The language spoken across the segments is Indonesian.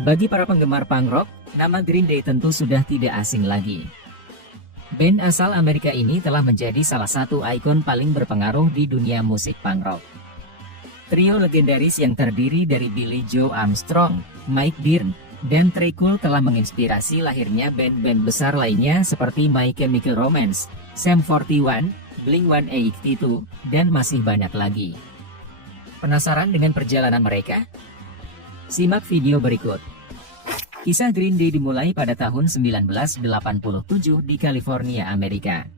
Bagi para penggemar punk rock, nama Green Day tentu sudah tidak asing lagi. Band asal Amerika ini telah menjadi salah satu ikon paling berpengaruh di dunia musik punk rock. Trio legendaris yang terdiri dari Billie Joe Armstrong, Mike Dirnt, dan Trey Cool telah menginspirasi lahirnya band-band besar lainnya seperti My Chemical Romance, Sum 41, Blink-182, dan masih banyak lagi. Penasaran dengan perjalanan mereka? Simak video berikut. Kisah Green Day dimulai pada tahun 1987 di California, Amerika.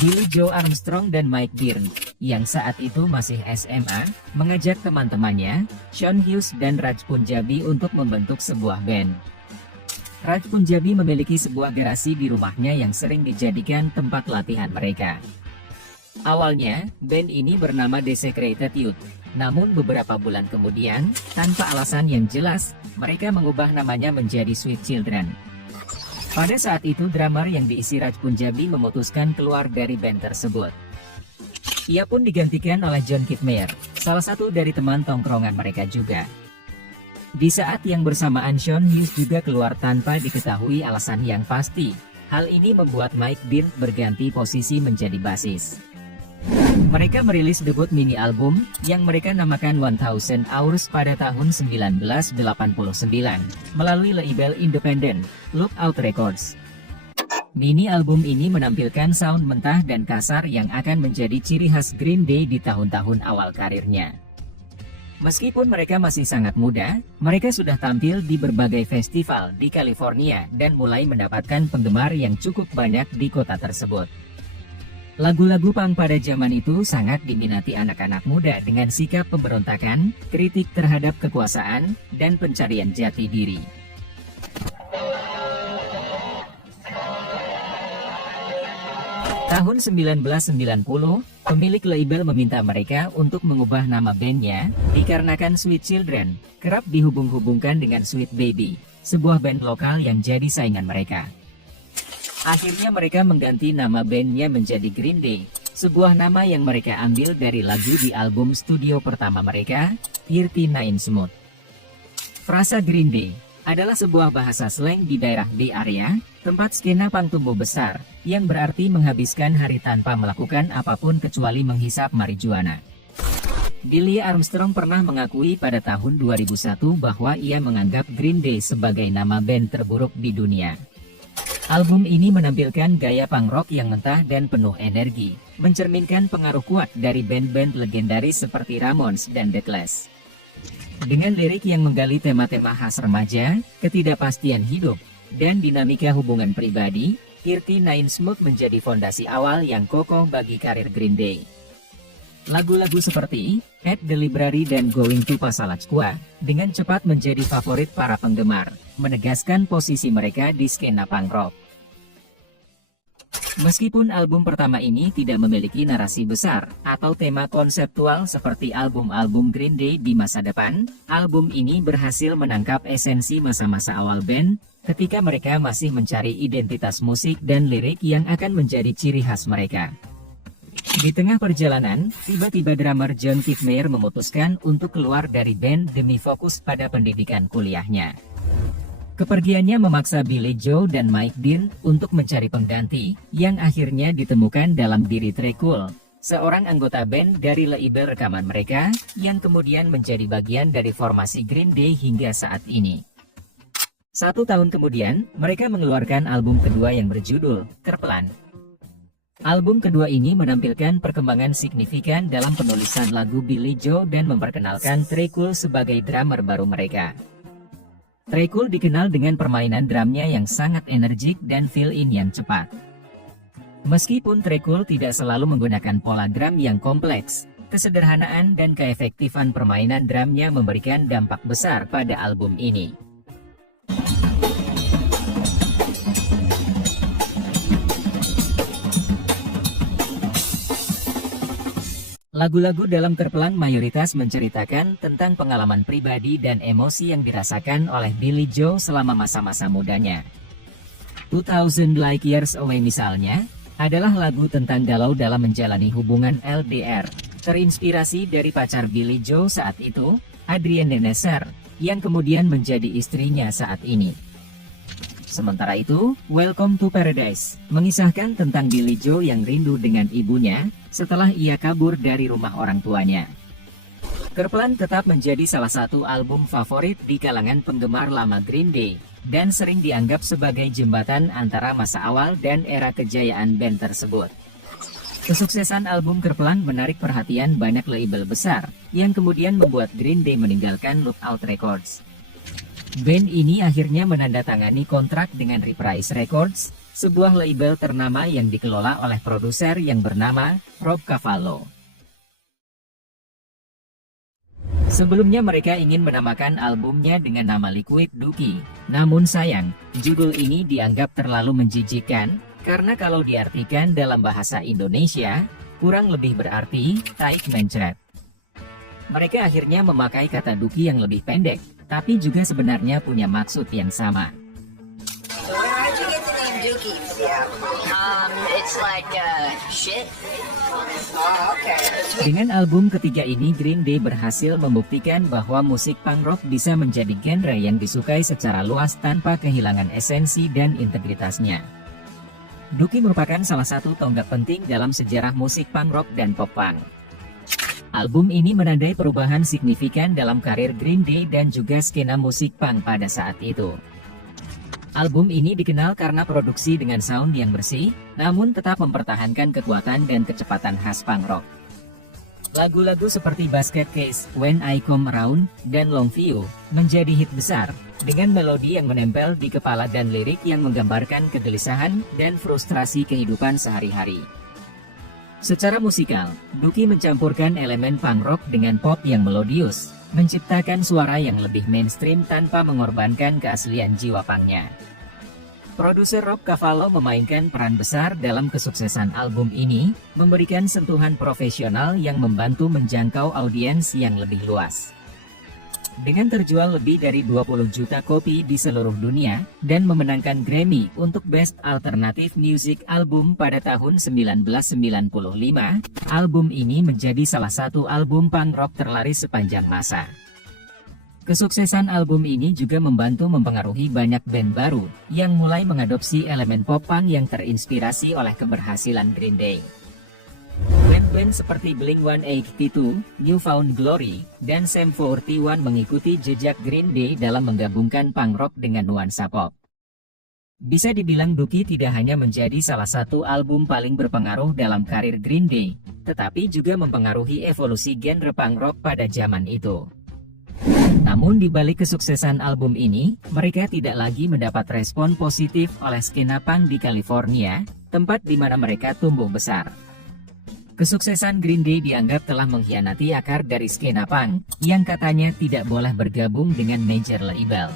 Billie Joe Armstrong dan Mike Dirnt, yang saat itu masih SMA, mengajak teman-temannya, Sean Hughes dan Raj Punjabi untuk membentuk sebuah band. Raj Punjabi memiliki sebuah garasi di rumahnya yang sering dijadikan tempat latihan mereka. Awalnya, band ini bernama Desecrated Youth. Namun beberapa bulan kemudian, tanpa alasan yang jelas, mereka mengubah namanya menjadi Sweet Children. Pada saat itu drummer yang diisi Raj Punjabi memutuskan keluar dari band tersebut. Ia pun digantikan oleh John Kiffmeyer, salah satu dari teman tongkrongan mereka juga. Di saat yang bersamaan Sean Hughes juga keluar tanpa diketahui alasan yang pasti. Hal ini membuat Mike Dirnt berganti posisi menjadi basis. Mereka merilis debut mini album, yang mereka namakan 1000 Hours pada tahun 1989, melalui label independen, Lookout Records. Mini album ini menampilkan sound mentah dan kasar yang akan menjadi ciri khas Green Day di tahun-tahun awal karirnya. Meskipun mereka masih sangat muda, mereka sudah tampil di berbagai festival di California dan mulai mendapatkan penggemar yang cukup banyak di kota tersebut. Lagu-lagu punk pada zaman itu sangat diminati anak-anak muda dengan sikap pemberontakan, kritik terhadap kekuasaan, dan pencarian jati diri. Tahun 1990, pemilik label meminta mereka untuk mengubah nama bandnya, dikarenakan Sweet Children kerap dihubung-hubungkan dengan Sweet Baby, sebuah band lokal yang jadi saingan mereka. Akhirnya mereka mengganti nama bandnya menjadi Green Day, sebuah nama yang mereka ambil dari lagu di album studio pertama mereka, 39 Smooth. Frasa Green Day adalah sebuah bahasa slang di daerah Bay Area, tempat skena punk tumbuh besar, yang berarti menghabiskan hari tanpa melakukan apapun kecuali menghisap marijuana. Billie Armstrong pernah mengakui pada tahun 2001 bahwa ia menganggap Green Day sebagai nama band terburuk di dunia. Album ini menampilkan gaya punk rock yang mentah dan penuh energi, mencerminkan pengaruh kuat dari band-band legendaris seperti Ramones dan The Clash. Dengan lirik yang menggali tema-tema khas remaja, ketidakpastian hidup, dan dinamika hubungan pribadi, 39 Smooth menjadi fondasi awal yang kokoh bagi karir Green Day. Lagu-lagu seperti At the Library dan Going to Pasalachqua dengan cepat menjadi favorit para penggemar, menegaskan posisi mereka di skena punk rock. Meskipun album pertama ini tidak memiliki narasi besar atau tema konseptual seperti album-album Green Day di masa depan, album ini berhasil menangkap esensi masa-masa awal band ketika mereka masih mencari identitas musik dan lirik yang akan menjadi ciri khas mereka. Di tengah perjalanan, tiba-tiba drummer John Kiffmeyer memutuskan untuk keluar dari band demi fokus pada pendidikan kuliahnya. Kepergiannya memaksa Billie Joe dan Mike Dirnt untuk mencari pengganti, yang akhirnya ditemukan dalam diri Trey Cool, seorang anggota band dari label rekaman mereka, yang kemudian menjadi bagian dari formasi Green Day hingga saat ini. 1 tahun kemudian, mereka mengeluarkan album kedua yang berjudul Kerplan. Album kedua ini menampilkan perkembangan signifikan dalam penulisan lagu Billie Joe dan memperkenalkan Trey Cool sebagai drummer baru mereka. Trey Cool dikenal dengan permainan drumnya yang sangat energik dan fill-in yang cepat. Meskipun Trey Cool tidak selalu menggunakan pola drum yang kompleks, kesederhanaan dan keefektifan permainan drumnya memberikan dampak besar pada album ini. Lagu-lagu dalam Kerplan mayoritas menceritakan tentang pengalaman pribadi dan emosi yang dirasakan oleh Billie Joe selama masa-masa mudanya. 2000 Light Years Away misalnya, adalah lagu tentang galau dalam menjalani hubungan LDR, Terinspirasi dari pacar Billy Joe saat itu, Adrienne Nenneser, yang kemudian menjadi istrinya saat ini. Sementara itu, Welcome to Paradise mengisahkan tentang Billy Joe yang rindu dengan ibunya setelah ia kabur dari rumah orang tuanya. Kerplan tetap menjadi salah satu album favorit di kalangan penggemar lama Green Day, dan sering dianggap sebagai jembatan antara masa awal dan era kejayaan band tersebut. Kesuksesan album Kerplan menarik perhatian banyak label besar, yang kemudian membuat Green Day meninggalkan Lookout Records. Band ini akhirnya menandatangani kontrak dengan Reprise Records, sebuah label ternama yang dikelola oleh produser yang bernama Rob Cavallo. Sebelumnya mereka ingin menamakan albumnya dengan nama Liquid Dookie, namun sayang, judul ini dianggap terlalu menjijikkan, karena kalau diartikan dalam bahasa Indonesia, kurang lebih berarti taik mencret. Mereka akhirnya memakai kata Dookie yang lebih pendek, tapi juga sebenarnya punya maksud yang sama. So where did you get the name Dookie for the album? It's like shit. Oh, okay. Dengan album ketiga ini, Green Day berhasil membuktikan bahwa musik punk rock bisa menjadi genre yang disukai secara luas tanpa kehilangan esensi dan integritasnya. Dookie merupakan salah satu tonggak penting dalam sejarah musik punk rock dan pop punk. Album ini menandai perubahan signifikan dalam karir Green Day dan juga skena musik punk pada saat itu. Album ini dikenal karena produksi dengan sound yang bersih, namun tetap mempertahankan kekuatan dan kecepatan khas punk rock. Lagu-lagu seperti Basket Case, When I Come Around, dan Long View menjadi hit besar, dengan melodi yang menempel di kepala dan lirik yang menggambarkan kegelisahan dan frustrasi kehidupan sehari-hari. Secara musikal, Dookie mencampurkan elemen punk rock dengan pop yang melodius, menciptakan suara yang lebih mainstream tanpa mengorbankan keaslian jiwa punknya. Produser Rob Cavallo memainkan peran besar dalam kesuksesan album ini, memberikan sentuhan profesional yang membantu menjangkau audiens yang lebih luas. Dengan terjual lebih dari 20 juta kopi di seluruh dunia, dan memenangkan Grammy untuk Best Alternative Music Album pada tahun 1995, album ini menjadi salah satu album punk rock terlaris sepanjang masa. Kesuksesan album ini juga membantu mempengaruhi banyak band baru, yang mulai mengadopsi elemen pop punk yang terinspirasi oleh keberhasilan Green Day. Band-band seperti Blink-182, New Found Glory, dan Sum 41 mengikuti jejak Green Day dalam menggabungkan punk rock dengan nuansa pop. Bisa dibilang Dookie tidak hanya menjadi salah satu album paling berpengaruh dalam karir Green Day, tetapi juga mempengaruhi evolusi genre punk rock pada zaman itu. Namun di balik kesuksesan album ini, mereka tidak lagi mendapat respon positif oleh skena punk di California, tempat di mana mereka tumbuh besar. Kesuksesan Green Day dianggap telah mengkhianati akar dari skena punk, yang katanya tidak boleh bergabung dengan major label.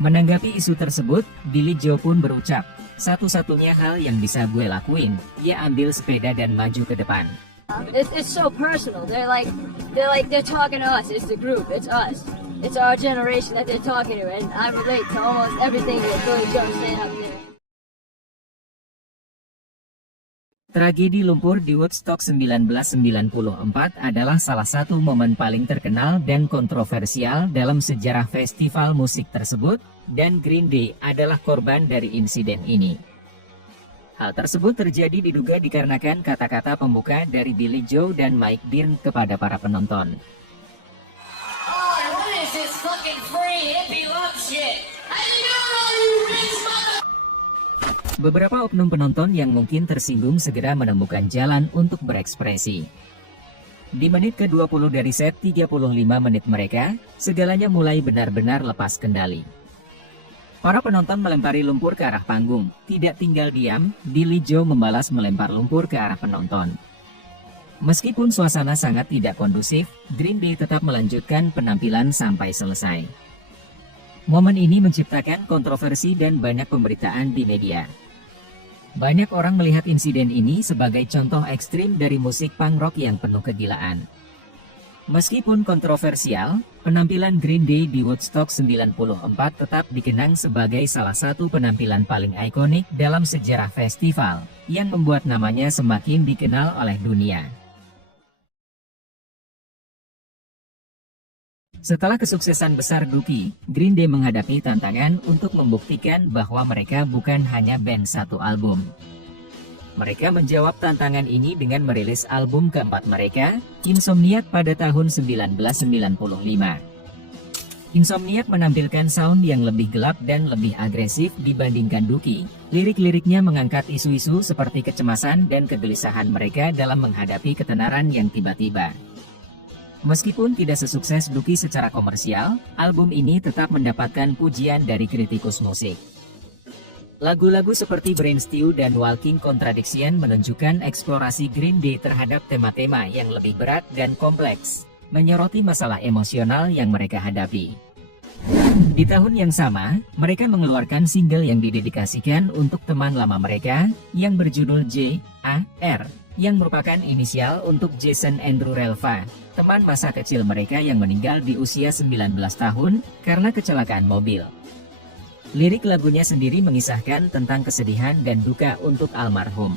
Menanggapi isu tersebut, Billy Joe pun berucap, "Satu-satunya hal yang bisa gue lakuin, ia ambil sepeda dan maju ke depan." It's so personal. They're talking to us. It's the group. It's us. It's our generation that they're talking to, and I relate to almost everything that Billy Joe saying up there. Tragedi lumpur di Woodstock 1994 adalah salah satu momen paling terkenal dan kontroversial dalam sejarah festival musik tersebut, dan Green Day adalah korban dari insiden ini. Hal tersebut terjadi diduga dikarenakan kata-kata pembuka dari Billy Joe dan Mike Dirnt kepada para penonton. Beberapa oknum penonton yang mungkin tersinggung segera menemukan jalan untuk berekspresi. Di menit ke-20 dari set 35 menit mereka, segalanya mulai benar-benar lepas kendali. Para penonton melempari lumpur ke arah panggung. Tidak tinggal diam, Billy Joe membalas melempar lumpur ke arah penonton. Meskipun suasana sangat tidak kondusif, Green Day tetap melanjutkan penampilan sampai selesai. Momen ini menciptakan kontroversi dan banyak pemberitaan di media. Banyak orang melihat insiden ini sebagai contoh ekstrim dari musik punk rock yang penuh kegilaan. Meskipun kontroversial, penampilan Green Day di Woodstock 94 tetap dikenang sebagai salah satu penampilan paling ikonik dalam sejarah festival, yang membuat namanya semakin dikenal oleh dunia. Setelah kesuksesan besar Dookie, Green Day menghadapi tantangan untuk membuktikan bahwa mereka bukan hanya band satu album. Mereka menjawab tantangan ini dengan merilis album keempat mereka, Insomniac, pada tahun 1995. Insomniac menampilkan sound yang lebih gelap dan lebih agresif dibandingkan Dookie. Lirik-liriknya mengangkat isu-isu seperti kecemasan dan kegelisahan mereka dalam menghadapi ketenaran yang tiba-tiba. Meskipun tidak sesukses Dookie secara komersial, album ini tetap mendapatkan pujian dari kritikus musik. Lagu-lagu seperti Brain Stew dan Walking Contradiction menunjukkan eksplorasi Green Day terhadap tema-tema yang lebih berat dan kompleks, menyoroti masalah emosional yang mereka hadapi. Di tahun yang sama, mereka mengeluarkan single yang didedikasikan untuk teman lama mereka, yang berjudul J.A.R., yang merupakan inisial untuk Jason Andrew Relva, teman masa kecil mereka yang meninggal di usia 19 tahun karena kecelakaan mobil. Lirik lagunya sendiri mengisahkan tentang kesedihan dan duka untuk almarhum.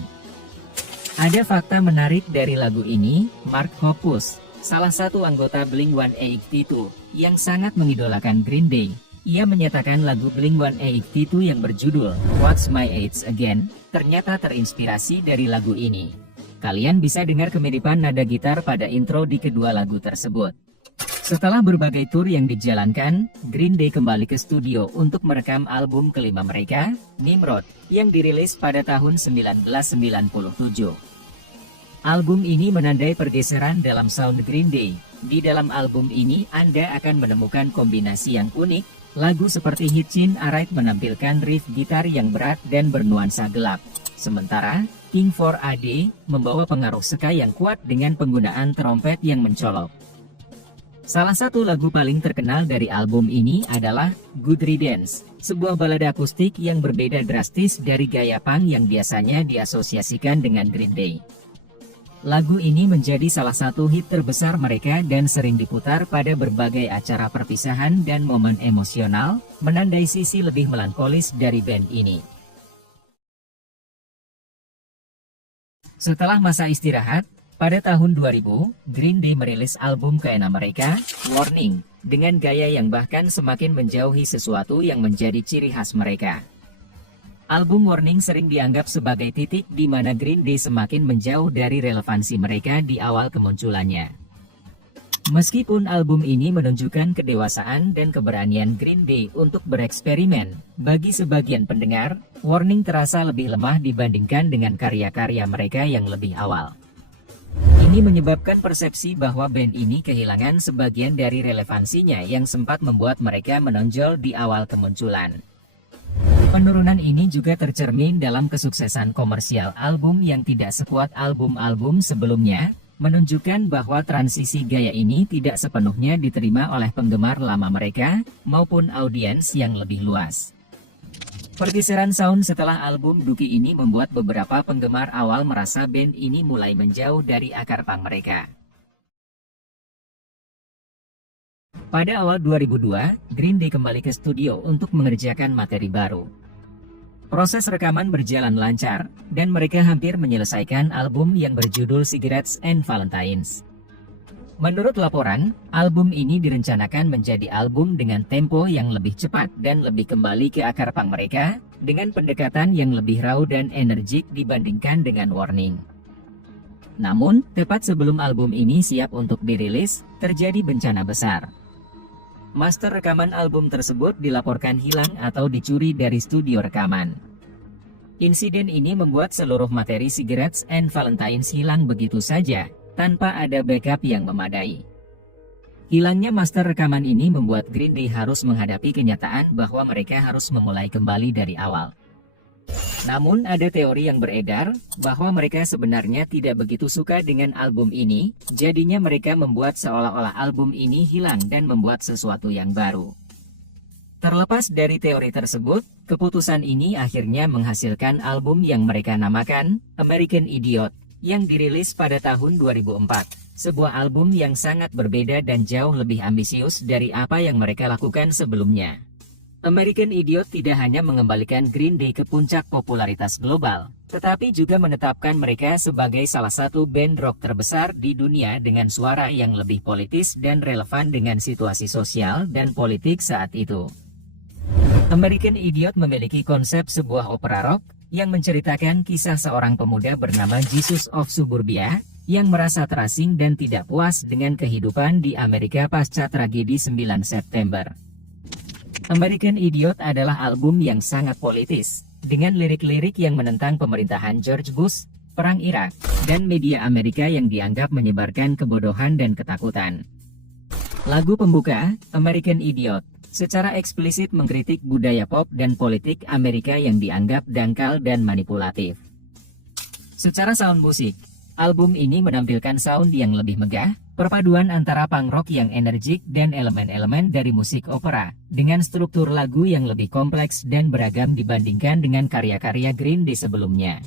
Ada fakta menarik dari lagu ini. Mark Hoppus, salah satu anggota Blink-182 yang sangat mengidolakan Green Day, ia menyatakan lagu Blink-182 yang berjudul What's My Age Again ternyata terinspirasi dari lagu ini. Kalian bisa dengar kemiripan nada gitar pada intro di kedua lagu tersebut. Setelah berbagai tur yang dijalankan, Green Day kembali ke studio untuk merekam album kelima mereka, Nimrod, yang dirilis pada tahun 1997. Album ini menandai pergeseran dalam sound Green Day. Di dalam album ini Anda akan menemukan kombinasi yang unik. Lagu seperti Hitchin' a Ride menampilkan riff gitar yang berat dan bernuansa gelap. Sementara King for a Day membawa pengaruh ska yang kuat dengan penggunaan trompet yang mencolok. Salah satu lagu paling terkenal dari album ini adalah Good Riddance, sebuah balada akustik yang berbeda drastis dari gaya punk yang biasanya diasosiasikan dengan Green Day. Lagu ini menjadi salah satu hit terbesar mereka dan sering diputar pada berbagai acara perpisahan dan momen emosional, menandai sisi lebih melankolis dari band ini. Setelah masa istirahat, pada tahun 2000, Green Day merilis album ke-6 mereka, Warning, dengan gaya yang bahkan semakin menjauhi sesuatu yang menjadi ciri khas mereka. Album Warning sering dianggap sebagai titik di mana Green Day semakin menjauh dari relevansi mereka di awal kemunculannya. Meskipun album ini menunjukkan kedewasaan dan keberanian Green Day untuk bereksperimen, bagi sebagian pendengar, Warning terasa lebih lemah dibandingkan dengan karya-karya mereka yang lebih awal. Ini menyebabkan persepsi bahwa band ini kehilangan sebagian dari relevansinya yang sempat membuat mereka menonjol di awal kemunculan. Penurunan ini juga tercermin dalam kesuksesan komersial album yang tidak sekuat album-album sebelumnya, menunjukkan bahwa transisi gaya ini tidak sepenuhnya diterima oleh penggemar lama mereka, maupun audiens yang lebih luas. Pergeseran sound setelah album Dookie ini membuat beberapa penggemar awal merasa band ini mulai menjauh dari akar punk mereka. Pada awal 2002, Green Day kembali ke studio untuk mengerjakan materi baru. Proses rekaman berjalan lancar, dan mereka hampir menyelesaikan album yang berjudul Cigarettes and Valentines. Menurut laporan, album ini direncanakan menjadi album dengan tempo yang lebih cepat dan lebih kembali ke akar punk mereka, dengan pendekatan yang lebih raw dan energik dibandingkan dengan Warning. Namun, tepat sebelum album ini siap untuk dirilis, terjadi bencana besar. Master rekaman album tersebut dilaporkan hilang atau dicuri dari studio rekaman. Insiden ini membuat seluruh materi Cigarettes and Valentines hilang begitu saja, tanpa ada backup yang memadai. Hilangnya master rekaman ini membuat Green Day harus menghadapi kenyataan bahwa mereka harus memulai kembali dari awal. Namun ada teori yang beredar bahwa mereka sebenarnya tidak begitu suka dengan album ini, jadinya mereka membuat seolah-olah album ini hilang dan membuat sesuatu yang baru. Terlepas dari teori tersebut, keputusan ini akhirnya menghasilkan album yang mereka namakan American Idiot, yang dirilis pada tahun 2004, sebuah album yang sangat berbeda dan jauh lebih ambisius dari apa yang mereka lakukan sebelumnya. American Idiot tidak hanya mengembalikan Green Day ke puncak popularitas global, tetapi juga menetapkan mereka sebagai salah satu band rock terbesar di dunia dengan suara yang lebih politis dan relevan dengan situasi sosial dan politik saat itu. American Idiot memiliki konsep sebuah opera rock yang menceritakan kisah seorang pemuda bernama Jesus of Suburbia yang merasa terasing dan tidak puas dengan kehidupan di Amerika pasca tragedi 9 September. American Idiot adalah album yang sangat politis, dengan lirik-lirik yang menentang pemerintahan George Bush, Perang Irak, dan media Amerika yang dianggap menyebarkan kebodohan dan ketakutan. Lagu pembuka, American Idiot, secara eksplisit mengkritik budaya pop dan politik Amerika yang dianggap dangkal dan manipulatif. Secara sound musik, album ini menampilkan sound yang lebih megah, perpaduan antara punk rock yang energik dan elemen-elemen dari musik opera, dengan struktur lagu yang lebih kompleks dan beragam dibandingkan dengan karya-karya Green Day sebelumnya.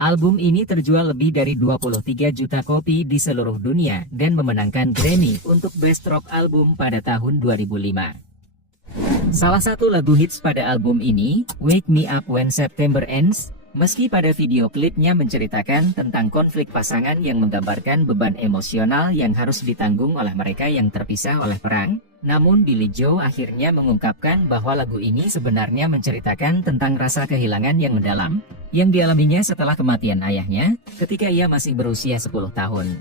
Album ini terjual lebih dari 23 juta kopi di seluruh dunia dan memenangkan Grammy untuk Best Rock Album pada tahun 2005. Salah satu lagu hits pada album ini, Wake Me Up When September Ends, meski pada video klipnya menceritakan tentang konflik pasangan yang menggambarkan beban emosional yang harus ditanggung oleh mereka yang terpisah oleh perang, namun Billie Joe akhirnya mengungkapkan bahwa lagu ini sebenarnya menceritakan tentang rasa kehilangan yang mendalam, yang dialaminya setelah kematian ayahnya, ketika ia masih berusia 10 tahun.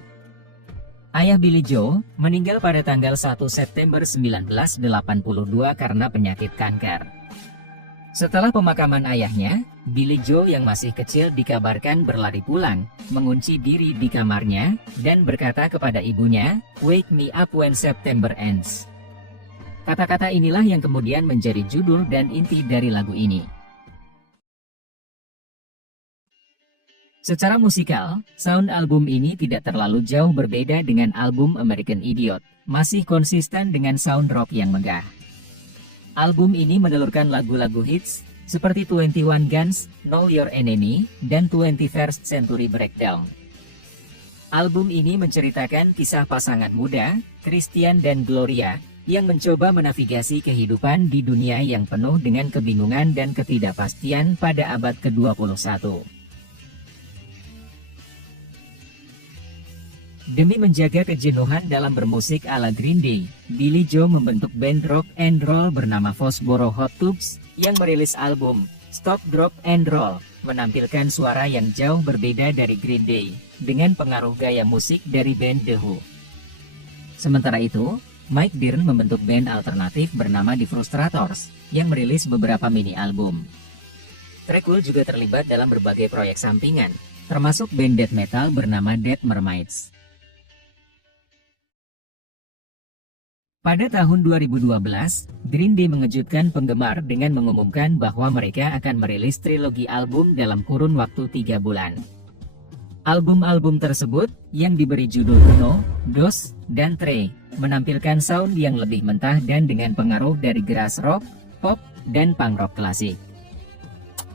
Ayah Billie Joe meninggal pada tanggal 1 September 1982 karena penyakit kanker. Setelah pemakaman ayahnya, Billie Joe yang masih kecil dikabarkan berlari pulang, mengunci diri di kamarnya, dan berkata kepada ibunya, "Wake me up when September ends." Kata-kata inilah yang kemudian menjadi judul dan inti dari lagu ini. Secara musikal, sound album ini tidak terlalu jauh berbeda dengan album American Idiot, masih konsisten dengan sound rock yang megah. Album ini menelurkan lagu-lagu hits seperti 21 Guns, Know Your Enemy, dan 21st Century Breakdown. Album ini menceritakan kisah pasangan muda, Christian dan Gloria, yang mencoba menavigasi kehidupan di dunia yang penuh dengan kebingungan dan ketidakpastian pada abad ke-21. Demi menjaga kejenuhan dalam bermusik ala Green Day, Billie Joe membentuk band rock and roll bernama Fosboro Hot Tubes yang merilis album Stop Drop and Roll, menampilkan suara yang jauh berbeda dari Green Day, dengan pengaruh gaya musik dari band The Who. Sementara itu, Mike Dirnt membentuk band alternatif bernama The Frustrators, yang merilis beberapa mini album. Trequel juga terlibat dalam berbagai proyek sampingan, termasuk band death metal bernama Dead Mermaids. Pada tahun 2012, Green Day mengejutkan penggemar dengan mengumumkan bahwa mereka akan merilis trilogi album dalam kurun waktu 3 bulan. Album-album tersebut, yang diberi judul Uno, Dos, dan Tre, menampilkan sound yang lebih mentah dan dengan pengaruh dari garage rock, pop, dan punk rock klasik.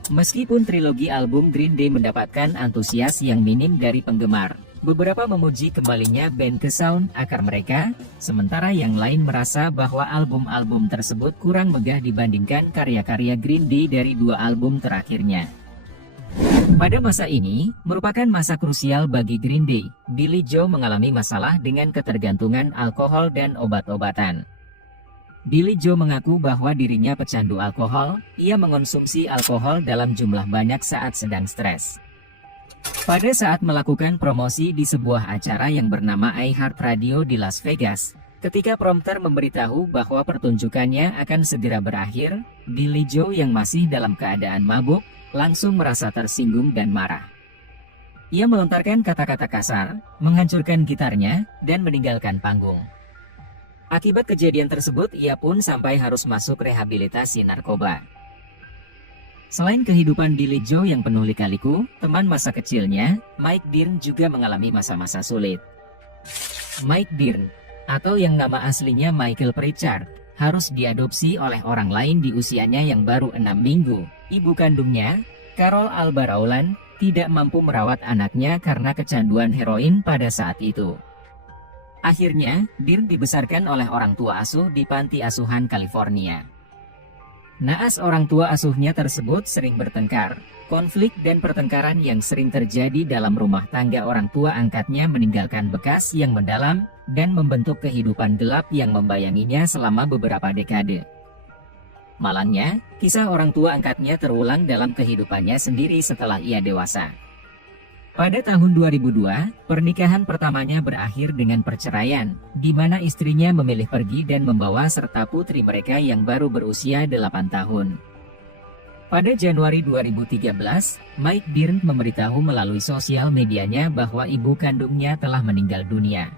Meskipun trilogi album Green Day mendapatkan antusias yang minim dari penggemar, beberapa memuji kembalinya band ke sound akar mereka, sementara yang lain merasa bahwa album-album tersebut kurang megah dibandingkan karya-karya Green Day dari 2 album terakhirnya. Pada masa ini, merupakan masa krusial bagi Green Day. Billie Joe mengalami masalah dengan ketergantungan alkohol dan obat-obatan. Billie Joe mengaku bahwa dirinya pecandu alkohol, ia mengonsumsi alkohol dalam jumlah banyak saat sedang stres. Pada saat melakukan promosi di sebuah acara yang bernama iHeartRadio di Las Vegas, ketika prompter memberitahu bahwa pertunjukannya akan segera berakhir, Billie Joe yang masih dalam keadaan mabuk, langsung merasa tersinggung dan marah. Ia melontarkan kata-kata kasar, menghancurkan gitarnya, dan meninggalkan panggung. Akibat kejadian tersebut, ia pun sampai harus masuk rehabilitasi narkoba. Selain kehidupan Billie Joe yang penuh lika-liku, teman masa kecilnya, Mike Dirnt juga mengalami masa-masa sulit. Mike Dirnt, atau yang nama aslinya Michael Pritchard, harus diadopsi oleh orang lain di usianya yang baru 6 minggu. Ibu kandungnya, Carol Alba Rowland, tidak mampu merawat anaknya karena kecanduan heroin pada saat itu. Akhirnya, Dirnt dibesarkan oleh orang tua asuh di panti asuhan California. Naas orang tua asuhnya tersebut sering bertengkar. Konflik dan pertengkaran yang sering terjadi dalam rumah tangga orang tua angkatnya meninggalkan bekas yang mendalam dan membentuk kehidupan gelap yang membayanginya selama beberapa dekade. Malangnya, kisah orang tua angkatnya terulang dalam kehidupannya sendiri setelah ia dewasa. Pada tahun 2002, pernikahan pertamanya berakhir dengan perceraian, di mana istrinya memilih pergi dan membawa serta putri mereka yang baru berusia 8 tahun. Pada Januari 2013, Mike Dirnt memberitahu melalui sosial medianya bahwa ibu kandungnya telah meninggal dunia.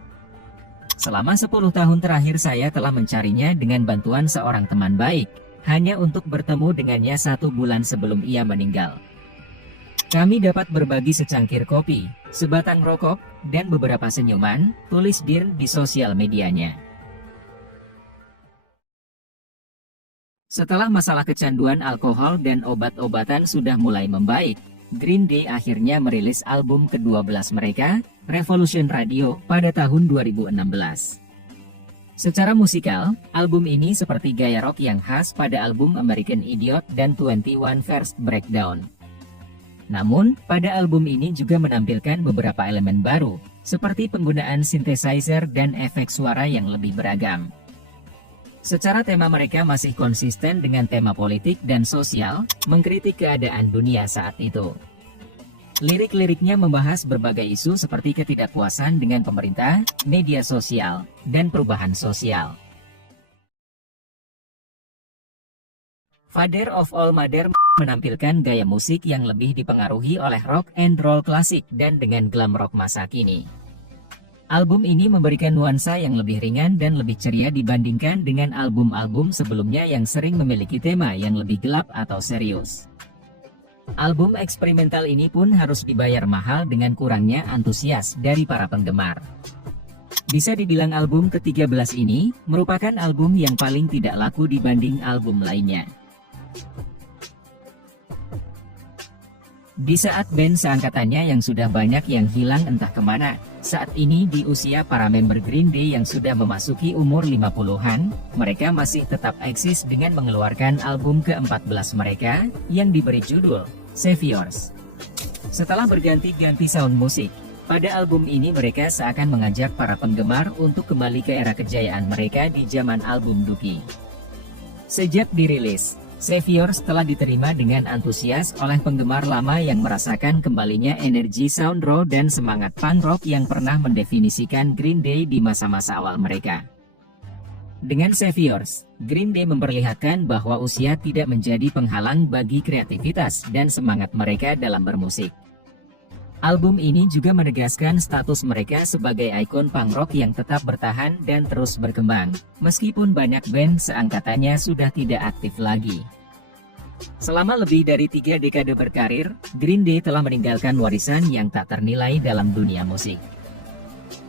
Selama 10 tahun terakhir saya telah mencarinya dengan bantuan seorang teman baik, hanya untuk bertemu dengannya 1 bulan sebelum ia meninggal. Kami dapat berbagi secangkir kopi, sebatang rokok, dan beberapa senyuman, tulis Dirnt di sosial medianya. Setelah masalah kecanduan alkohol dan obat-obatan sudah mulai membaik, Green Day akhirnya merilis album ke-12 mereka, Revolution Radio, pada tahun 2016. Secara musikal, album ini seperti gaya rock yang khas pada album American Idiot dan 21 First Breakdown. Namun, pada album ini juga menampilkan beberapa elemen baru, seperti penggunaan synthesizer dan efek suara yang lebih beragam. Secara tema mereka masih konsisten dengan tema politik dan sosial, mengkritik keadaan dunia saat itu. Lirik-liriknya membahas berbagai isu seperti ketidakpuasan dengan pemerintah, media sosial, dan perubahan sosial. Father of All Mother menampilkan gaya musik yang lebih dipengaruhi oleh rock and roll klasik dan dengan glam rock masa kini. Album ini memberikan nuansa yang lebih ringan dan lebih ceria dibandingkan dengan album-album sebelumnya yang sering memiliki tema yang lebih gelap atau serius. Album eksperimental ini pun harus dibayar mahal dengan kurangnya antusias dari para penggemar. Bisa dibilang album ke-13 ini merupakan album yang paling tidak laku dibanding album lainnya. Di saat band seangkatannya yang sudah banyak yang hilang entah kemana, saat ini di usia para member Green Day yang sudah memasuki umur 50-an, mereka masih tetap eksis dengan mengeluarkan album ke-14 mereka, yang diberi judul Saviors. Setelah berganti-ganti sound musik, pada album ini mereka seakan mengajak para penggemar untuk kembali ke era kejayaan mereka di zaman album Dookie. Sejak dirilis, Saviors telah diterima dengan antusias oleh penggemar lama yang merasakan kembalinya energi sound raw dan semangat punk rock yang pernah mendefinisikan Green Day di masa-masa awal mereka. Dengan Saviors, Green Day memperlihatkan bahwa usia tidak menjadi penghalang bagi kreativitas dan semangat mereka dalam bermusik. Album ini juga menegaskan status mereka sebagai ikon punk rock yang tetap bertahan dan terus berkembang, meskipun banyak band seangkatannya sudah tidak aktif lagi. Selama lebih dari 3 dekade berkarir, Green Day telah meninggalkan warisan yang tak ternilai dalam dunia musik.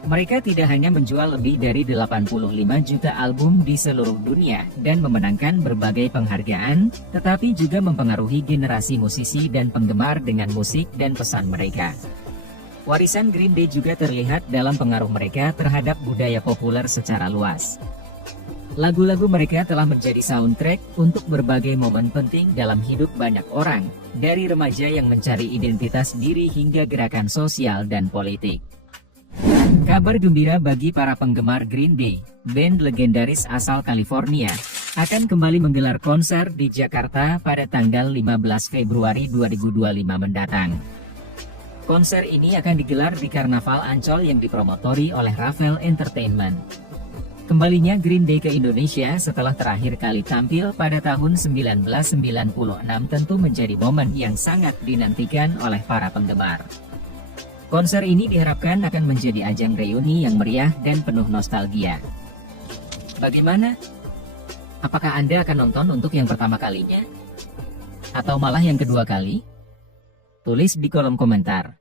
Mereka tidak hanya menjual lebih dari 85 juta album di seluruh dunia dan memenangkan berbagai penghargaan, tetapi juga mempengaruhi generasi musisi dan penggemar dengan musik dan pesan mereka. Warisan Green Day juga terlihat dalam pengaruh mereka terhadap budaya populer secara luas. Lagu-lagu mereka telah menjadi soundtrack untuk berbagai momen penting dalam hidup banyak orang, dari remaja yang mencari identitas diri hingga gerakan sosial dan politik. Kabar gembira bagi para penggemar Green Day, band legendaris asal California, akan kembali menggelar konser di Jakarta pada tanggal 15 Februari 2025 mendatang. Konser ini akan digelar di Karnaval Ancol yang dipromotori oleh Ravel Entertainment. Kembalinya Green Day ke Indonesia setelah terakhir kali tampil pada tahun 1996 tentu menjadi momen yang sangat dinantikan oleh para penggemar. Konser ini diharapkan akan menjadi ajang reuni yang meriah dan penuh nostalgia. Bagaimana? Apakah Anda akan nonton untuk yang pertama kalinya? Atau malah yang kedua kali? Tulis di kolom komentar.